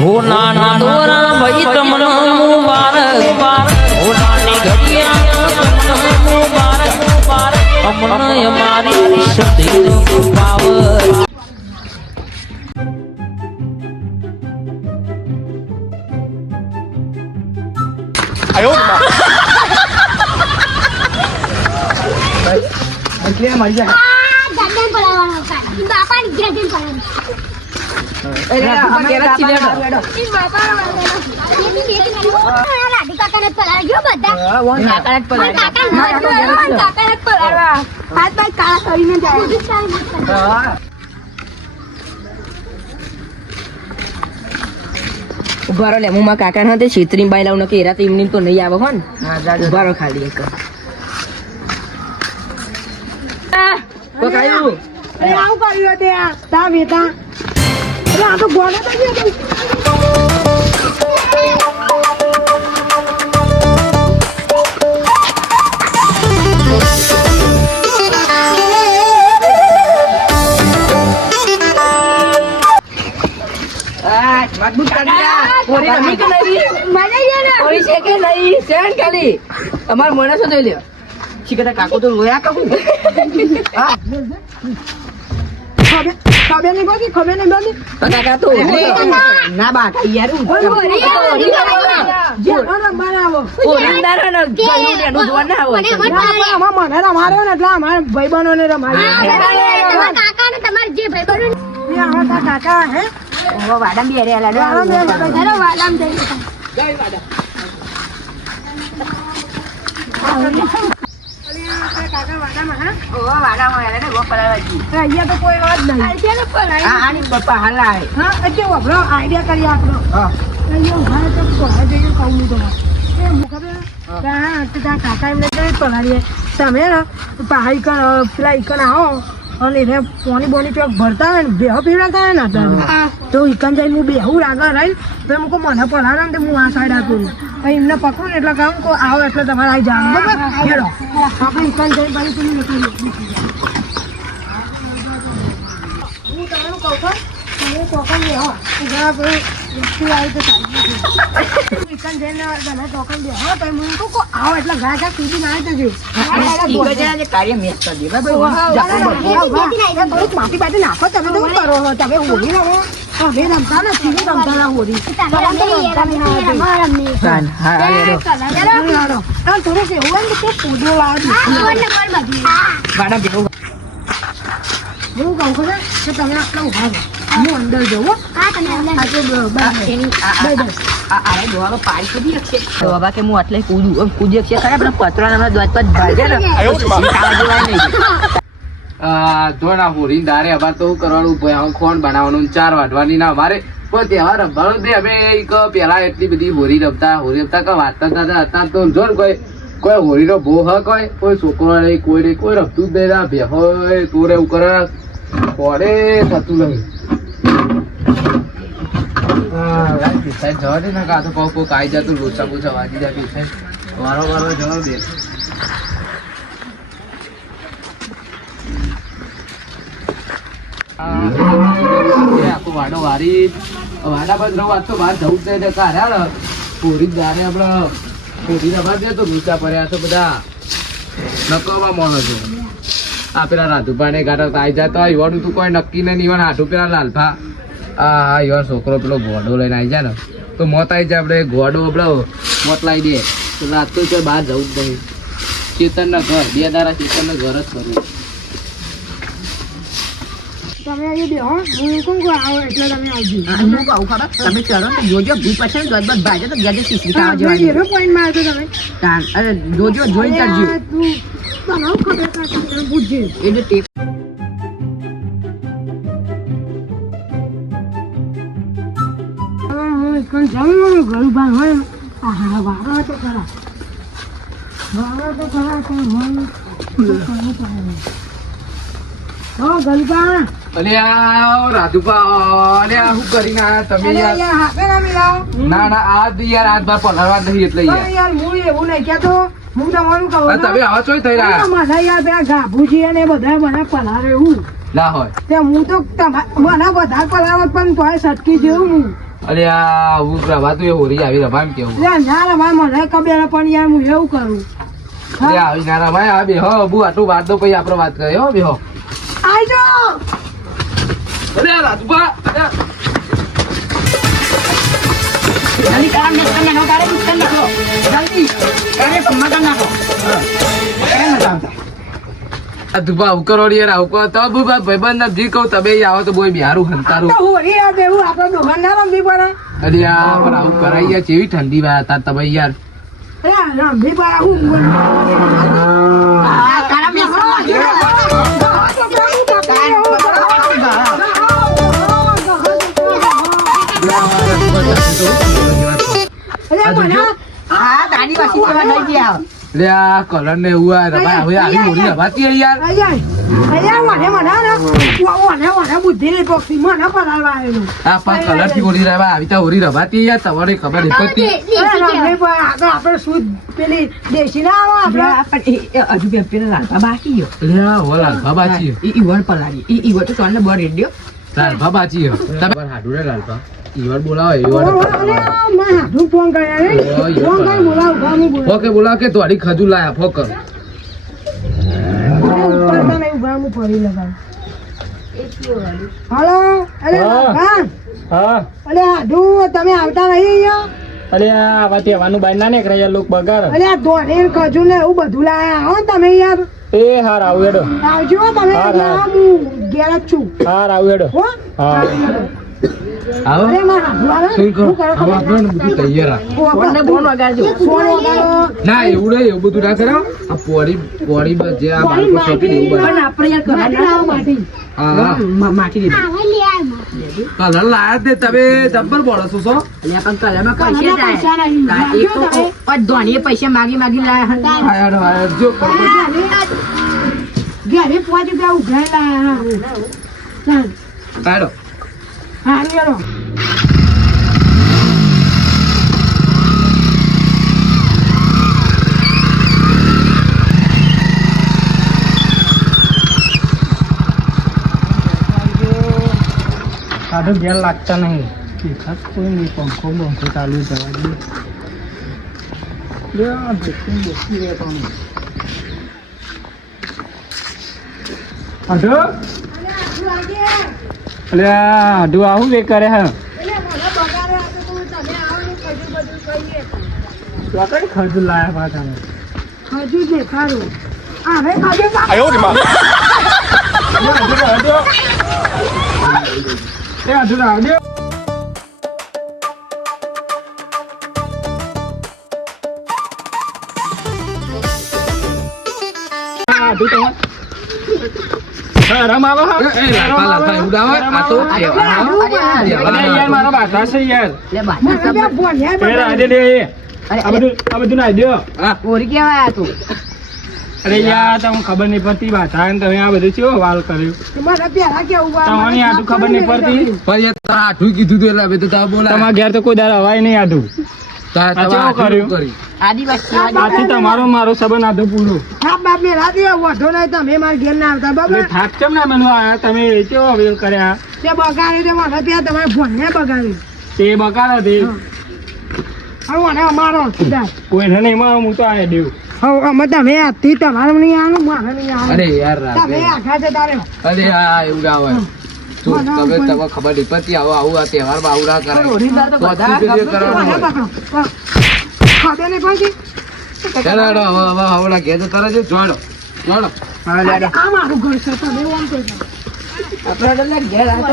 હો નાના દોરા ભાઈ તમને મુબારક હો નાની ઘડિયા તમને મુબારક અમને અમારી શક્તિનો પાવર મરી જાય ઉભારો લે હું કાકા ના છેતરી બાઈ લાવ કે એરા તો એમની તો નહીં આવે હો ને ઉભારો ખાલી એક આવું કર્યું ત્યાં તા વેતા એટલે આ તો ગોળે તો ગયો મજબૂત કાઢ્યા પોરી રમી કે નહીં પોરી છે કે નહીં સેન ખાલી અમાર મને શું જોઈ લ્યો શીખતા કાકો તો રોયા કાકુ હા ખબર નહીં બાકી કાકા તો ના બાકી યાર મને રમાડ્યો ને એટલે અમારા ભાઈબંધો ને રમાડ્યો કાકા હે વાડા બી અહીંયા તો કોઈ વાત નહીં આઈડિયા કરી આપણો કાકા એમને પલાળીએ તમે ને પહાડી પેલા ઈકન આવો અને એને પોની બોની ચોક ભરતા હોય ને બેહો પીવડાતા હોય ને તો ઈકન જઈને હું બેહું આગળ રહીને તો એમ મને પલાળે ને હું આ સાઈડ આપું એમને પકડું ને એટલે કામ કો આવો એટલે તમારે આવી જવાનું બરાબર હેડો આપણે ઈકન જઈને બાજુ તમે નીકળી હું તમારું કહું છું તમે ટોકન બેહો આપણે વ્યક્તિ આવી તો સાઈડ ઈકન જઈને તમે ટોકન બેહો તો હું કહું આવો એટલે ઘા ઘા સીધી ના આવી જજો કાર્ય મેચ કરી દે થોડીક માફી બાટી નાખો તમે તો શું કરો છો તમે હોળી રમો અમે રમતા નથી હું રમતા ના હોળી થોડુંક એવું હોય ને કે પૂજો લાવો હું કહું છું કે તમે આટલા ઉભા રહો હું અંદર જવું બાબા કે હું એટલે કૂદી છે ખરા પણ પતરા દ્વાજ પર ભાગે ને ધોના હોરી દારે અમારે તો કરવાનું ખોણ બનાવવાનું 4 વાટવાની ના અમારે પણ તહેવાર રમવાનું દે અમે પેલા એટલી બધી હોરી રમતા કે વાત હતા તો જો કોઈ હોરીનો ભો હક હોય કોઈ છોકરો નહીં કોઈ રમતું જ નહીં બે હોય તોરે એવું કરે કોડે થતું નહીં જવા દે ને કાં તો કોક આવી જતું લોચા બોચા વાગી જાય વારો જવા દે આખો વાડો વાડા પર રહું આજ તો બહાર જવું જ નહીં કાઢ્યા પૂરી દારે આપડે પૂરી રમા દે તો રૂચા પડ્યા તો બધા નકવા મોનો છો આ પેલા રાધુભાઈ ગાડા આવી જતા ઈવાનું તું કોઈ નક્કી નહીં ઈવન હાથું પેલા લાલભા આ ઈવન છોકરો પેલો ઘોડો લઈને આવી જાય ને તો મોત આવી જાય આપડે ઘોડો આપડે મોત લાવી દે તો રાત તો કોઈ બહાર જવું જ નહીં ચેતનના ઘર 2 દાડા ચેતનના ઘર જ કરવું તમે અહીં બેહો હું કોણ આવો એટલે તમે આવજો હું કહું ખબર તમે ચલો ને જોજો ભૂ પછી દોડ ભાજે તો ગજે શીશી ખાવા જવાની એનો પોઈન્ટ મારતો તમે અરે જોજો જોઈ કરજો તું બનાવ ખબર કાકા પૂછજે એટલે ટેપ હું એકન જાઉં ઘર ભાઈ હોય આ વાળો તો ખરા તો મન ગલબા અલે આ રાધુભા અલે આ શું કરીને આયા તમે યાર હાથે ના મિલાવો ના આજ યાર આજ બાર પલળવા નહીં એટલે યાર હું એવું નહીં કહેતો હું તમારું કહું તમે આવા ચોય થઈ રહ્યા મારા યાર પેલા ગાભુજી અને બધા પલારે એવું ના હોય તે હું તો મને બધા પલાવત પણ તોય સટકી જેવું હું અરે આ હું રવાતું એ હોરી આવી રવા એમ કેવું લે ના રે ભાઈ મને ખબર પણ યાર હું એવું કરું અરે આવી ના રવાય આ બેહો અબુ આટલું વાત દો પછી આપણે વાત કરીએ હો બેહો આઈ જો અરે રાજુભા અરે જલ્દી કામ ને કામ નાખો કારે કુછ નાખો જલ્દી કારે મગન નાખો કારે ના રાજુભા આવું કરો યાર આવું કરો તો બુ ભાઈબંધ જી કહું તમે આવો તો બોય બિહારું હંતારું તો હોરી આ દેવું આપણે દુકાન ના રમવી પડે અરે આ પણ આવું કરાઈ યાર કેવી ઠંડી વાર હતા તમે યાર અરે રમવી પડે હું કારા મે હા દાડી વાસી કરવા લઈ ગયા લે આ કલર ને એવું આ રવા હવે આવી હોરી રવાતી હે યાર આ પાંચ કલર થી હોરી રવા આવી તા હોરી રવાતી યાર તમારે ખબર નહીં પડતી આપડે શું પેલી દેશી ના આવે આપડે પણ હજુ બે પેલા લાલભા બાકી ગયો લે આ હોલ લાલભા બાચી હે ઈવન પલાડી ઈવન તો તને બોર રેડિયો લાલભા બાચી હે તમે હાડું રે લાલભા ઈવર બોલાવો ઈવર ફોન કર્યા ઓકે બોલાવો કે થોડી ખજૂર લાયા ફોકર હાલો અરે હા અરે આડુ તમે આવતા નહીં અહીંયા અરે આ વાત એવાનું બાઈ ના ને કરે લોક બગાડ અરે આ ધોળે ખજૂર ને એવું બધું લાયા હો તમે યાર એ હાર આવું હેડો આવજો તમે હા, એટલે હા. હું ઘેર જ છું હાર આવું હેડો હો હા આવો અરે મારા હાડુ શું કરો શું કરો હવે આપણે બધું તૈયાર રાખ ફોન ને ફોન વગાડજો ફોન વગાડો ના એવું નહીં એવું બધું ના કરાવ આ પોરી જે આ બાળકો શોપી એવું પણ બનાવ આપણે યાર કલર ના માટી હા માટી દીધી કલર લાયા તે તમે જબ્બર બોલો છો છો એટલે પણ કલરમાં કલરમાં પૈસા પૈસા જાય નહીં. હા, એ તો પણ ધોનીએ પૈસા માગી લાયા આયર જો ઘરે પહોંચી ગયા ઉઘાડેલા કાઢો હા ચલો સાધુ ઘેર લાગતા નહીં દેખાત કોઈ નહીં પંખો બંખો ચાલુ જવા દે બેસી રહે પણ અઢો એટલે અઢો આવું બે કરે હે કઈ ખર્ચ લાયા પાછા હજુ દેખાડું હવે હજુ એ અઢો આવજો રમ આવો હા એ લાલપા લાલપા એવું ના હોય આ તો તહેવાર યાર મારો બાધા છે યાર એટલે બાટા સબ એ રાજે દે એ. આ બધું ના દો હા ઓરી કેવા તું અરે યાર તમને ખબર નહીં પડતી બાધા ને તમે આ બધું ચેવો વાલ કર્યું મને પેલા કેવું તમને આટલું ખબર નહીં પડતી પણ યાર તારા આઠું કીધું તું એટલે હવે તો તારા બોલા તમારા ઘેર તો કોઈ દાર હવાય નહીં આધું તારા આ કેવું આઠું કર્યું? કરી આદિવાસી આથી તમારો મારો સંબંધ આધો પૂરો હા બાપ મેં રાતે વધો નહીં તમે મારા ઘેર ના આવતા બાબા એટલે થાક કેમ ના બનવા આયા તમે કેવો વેલ કર્યા તે બગાડી તે મને ત્યાં તમારે ભણને બગાડી તે બકાર હતી હવે મને અમારો સીધા કોઈને નહીં મારો હું તો આયા દેવ હવે અમે તમે આજથી તમારે નહીં આવવાનું મારે નહીં અરે આવવાનું યાર તમે રાતે આખા છે તારે અરે આ એવું ના હોય જો તમે તમે ખબર નહીં પડતી આવો આવું આ તહેવારમાં આવું ના કરાય ઓરીદાર તો બધા તો આથી પેલી કરવાનું મને હોય. પકડો ખાધે નહીં પછી ચાલો હેડો, હવે હવડા ઘેર જતા રહેજો. જોડો આ મારું ઘર છે તમે ઓમ કહો છો. આપણે ઘેર આ તો